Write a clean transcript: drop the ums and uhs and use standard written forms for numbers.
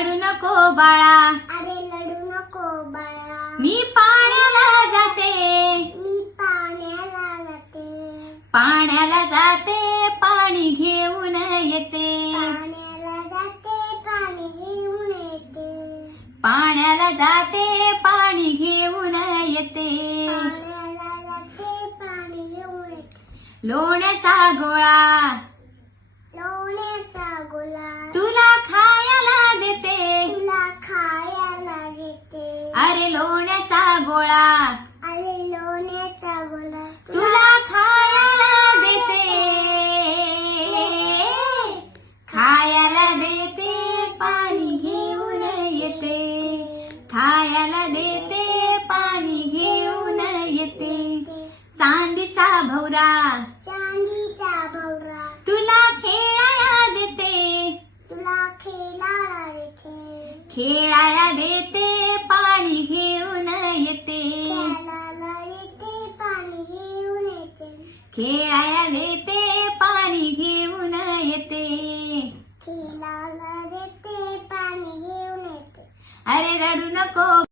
लढू नको बाळा, अरे लढू नको बाळा, मी पाण्याला जाते, मी पाण्याला जाते, पाण्याला जाते पाणी घेऊन येते, पाण्याला जाते पाणी घेऊन येते, पाण्याला जाते पाणी घेऊन येते, पाण्याला जाते पाणी घेऊन येते, लोण्याचा गोळा लोण्याचा गोळा तुला खायला देते, तुला खायला देते, अरे लोण्याचा गोळा अरे लोण्याचा गोळा तुला खायला देते, खायला देते पाणी घेऊन येते, खायला देते पाणी घेऊन येते, चांदीचा भवरा चांदीचा भवरा तुला खेळाया देते, तुला खेळायला देते, खेळाया देते पाणी घेऊन येते, खेळायला देते पाणी घेऊन येते, खेळाया देते पाणी घेऊन येते, खेळायला देते पाणी घेऊन येते. अरे रडू नको